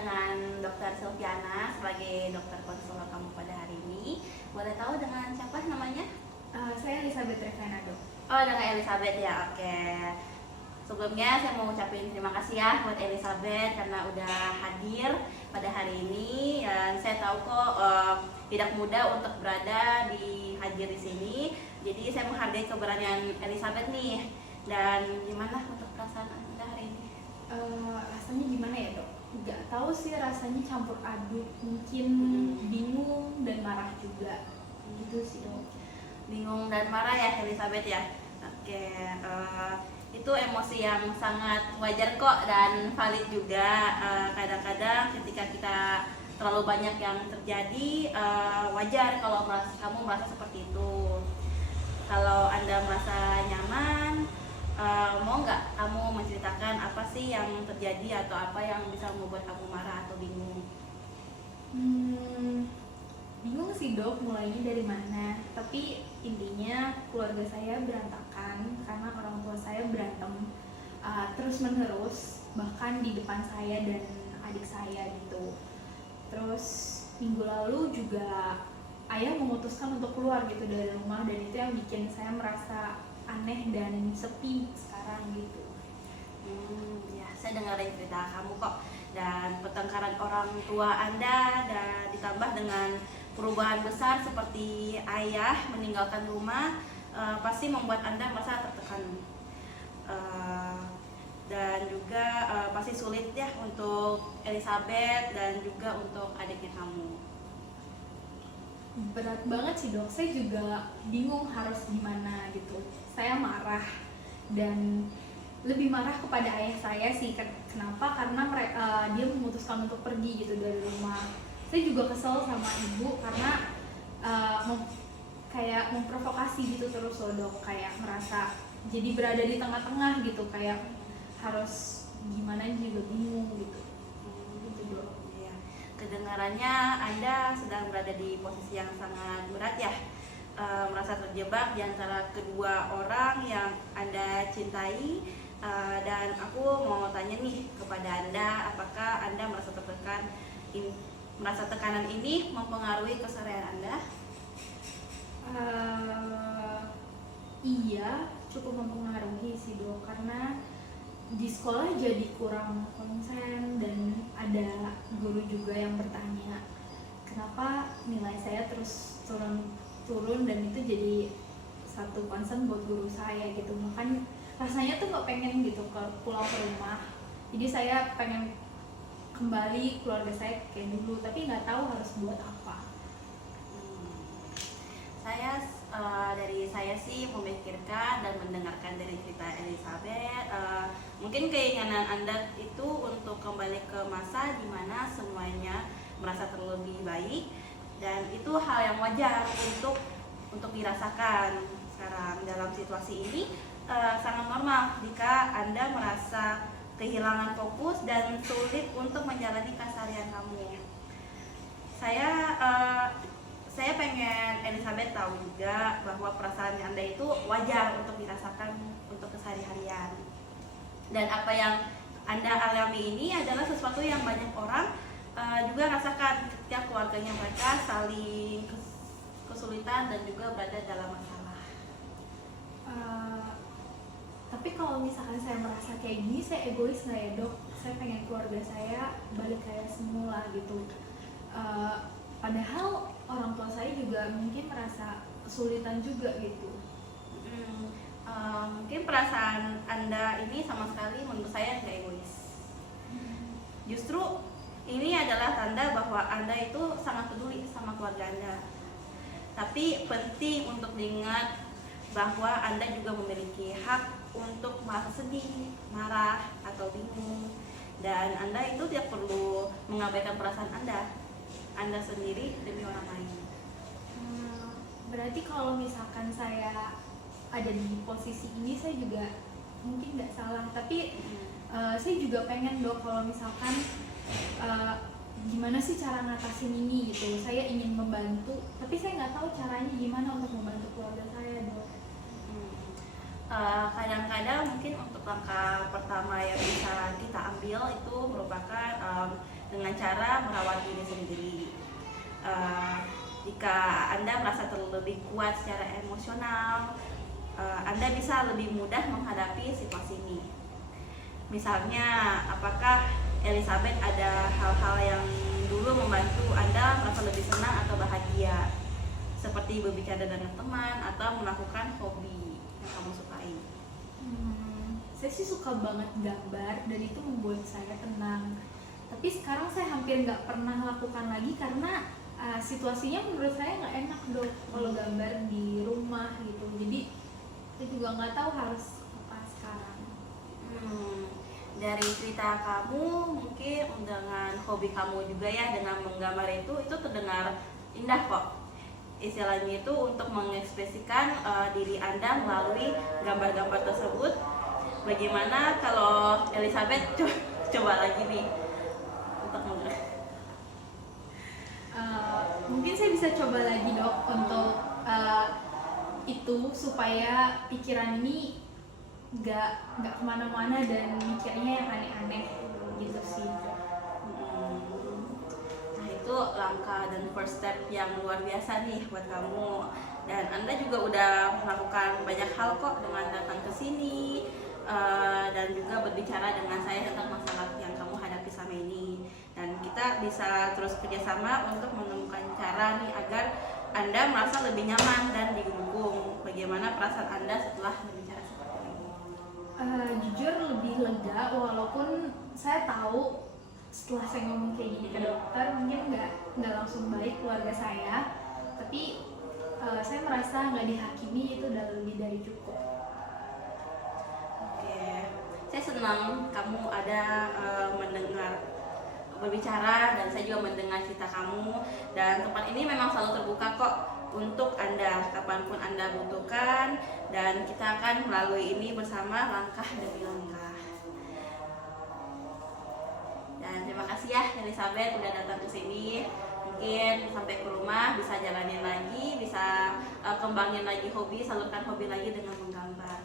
dengan Dokter Silviana sebagai dokter konselor kamu pada hari ini. Boleh tahu dengan siapa namanya? Saya Elizabeth Revena, Dok. Oh, dengan Elizabeth ya, oke. Sebelumnya saya mau ucapin terima kasih ya buat Elizabeth karena udah hadir pada hari ini. Dan saya tahu kok tidak mudah untuk berada hadir di sini. Jadi saya menghargai keberanian Elizabeth nih. Dan gimana untuk perasaan Anda hari ini? Rasanya gimana ya, Dok? Nggak tahu sih, rasanya campur aduk. Mungkin bingung dan marah juga. Gitu sih, Dok. Bingung dan marah ya Elizabeth ya? Oke, itu emosi yang sangat wajar kok dan valid juga. Kadang-kadang ketika kita terlalu banyak yang terjadi, wajar kalau kamu merasa seperti itu. Kalau Anda merasa nyaman, mau nggak kamu menceritakan apa sih yang terjadi atau apa yang bisa membuat kamu marah atau bingung? Bingung sih, Dok, mulainya dari mana. Tapi intinya keluarga saya berantakan karena orang tua saya berantem terus menerus, bahkan di depan saya dan adik saya gitu. Terus minggu lalu juga ayah memutuskan untuk keluar gitu dari rumah, dan itu yang bikin saya merasa aneh dan sepi sekarang gitu. Ya, saya dengerin cerita kamu kok. Dan pertengkaran orang tua Anda dan ditambah dengan perubahan besar seperti ayah meninggalkan rumah, pasti membuat Anda merasa tertekan. Dan juga pasti sulit ya untuk Elizabeth dan juga untuk adiknya kamu. Berat banget sih, Dok. Saya juga bingung harus gimana gitu. Saya marah dan lebih marah kepada ayah saya sih. Kenapa? Karena dia memutuskan untuk pergi gitu dari rumah. Saya juga kesel sama ibu karena kayak memprovokasi gitu terus loh, Dok. Kayak merasa jadi berada di tengah-tengah gitu, kayak harus gimana juga bingung gitu. Gitu, Dok. Ya, kedengarannya Anda sedang berada di posisi yang sangat berat ya, merasa terjebak di antara kedua orang yang Anda cintai. Dan aku mau tanya nih kepada Anda, apakah Anda merasa tertekan, merasa tekanan ini mempengaruhi keseharian Anda? Iya, cukup mempengaruhi sih, Dok, karena di sekolah jadi kurang konsen dan ada guru juga yang bertanya kenapa nilai saya terus turun, dan itu jadi satu concern buat guru saya gitu. Makanya rasanya tuh nggak pengen gitu pulang ke rumah, jadi saya pengen kembali keluarga saya kayak dulu, tapi nggak tahu harus buat apa. Dari saya sih memikirkan dan mendengarkan dari cerita Elizabeth, mungkin keinginan Anda itu untuk kembali ke masa dimana semuanya merasa terlebih baik, dan itu hal yang wajar untuk dirasakan sekarang dalam situasi ini. Sangat normal jika Anda merasa kehilangan fokus dan sulit untuk menjalani keseharian kamu. Saya pengen Elizabeth tahu juga bahwa perasaan Anda itu wajar untuk dirasakan untuk keseharian. Dan apa yang Anda alami ini adalah sesuatu yang banyak orang juga rasakan ketika keluarganya mereka saling kesulitan dan juga berada dalam masalah. Tapi kalau misalkan saya merasa kayak gini, saya egois nggak ya, Dok? Saya pengen keluarga saya balik kayak semula gitu. Padahal orang tua saya juga mungkin merasa kesulitan juga gitu. Mungkin perasaan Anda ini sama sekali menurut saya tidak egois. Justru ini adalah tanda bahwa Anda itu sangat peduli sama keluarga Anda. Tapi penting untuk diingat bahwa Anda juga memiliki hak untuk merasa sedih, marah, atau bingung. Dan Anda itu tidak perlu mengabaikan perasaan Anda sendiri demi orang lain. Berarti kalau misalkan saya ada di posisi ini, saya juga mungkin nggak salah. Tapi saya juga pengen, Dok, kalau misalkan gimana sih cara ngatasin ini gitu. Saya ingin membantu, tapi saya nggak tahu caranya gimana untuk membantu keluarga saya, Dok. Kadang-kadang mungkin untuk langkah pertama yang bisa kita ambil itu merupakan dengan cara merawat diri sendiri. Jika Anda merasa terlebih kuat secara emosional, Anda bisa lebih mudah menghadapi situasi ini. Misalnya, apakah Elizabeth ada hal-hal yang dulu membantu Anda merasa lebih senang atau bahagia, seperti berbicara dengan teman atau melakukan hobi yang kamu sukai? Saya sih suka banget gambar dan itu membuat saya tenang. Tapi sekarang saya hampir nggak pernah lakukan lagi karena situasinya menurut saya nggak enak dok kalau gambar di rumah gitu. Jadi saya juga nggak tahu harus apa sekarang. Dari cerita kamu mungkin dengan hobi kamu juga ya dengan menggambar itu terdengar indah kok. Istilahnya itu untuk mengekspresikan diri Anda melalui gambar-gambar tersebut. Bagaimana kalau Elizabeth coba lagi nih untuk Mungkin saya bisa coba lagi dok untuk itu supaya pikiran ini nggak kemana-mana dan mikirnya yang aneh-aneh gitu sih. Nah itu langkah dan first step yang luar biasa nih buat kamu. Dan Anda juga udah melakukan banyak hal kok dengan datang ke sini dan juga berbicara dengan saya tentang masalah yang kamu hadapi sama ini. Dan kita bisa terus kerjasama untuk menemukan cara nih agar Anda merasa lebih nyaman dan didukung. Bagaimana perasaan Anda setelah berbicara seperti ini? Jujur lebih lega walaupun saya tahu setelah saya ngomong kayak gini ke dokter mungkin nggak langsung baik keluarga saya, tapi saya merasa nggak dihakimi itu udah lebih dari cukup. Oke, saya senang kamu ada mendengar berbicara dan saya juga mendengar cerita kamu, dan tempat ini memang selalu terbuka kok untuk Anda kapanpun Anda butuhkan, dan kita akan melalui ini bersama langkah demi langkah. Dan terima kasih ya Elizabeth udah datang ke sini. Mungkin sampai ke rumah bisa jalanin lagi, bisa kembangin lagi hobi, salurkan hobi lagi dengan menggambar.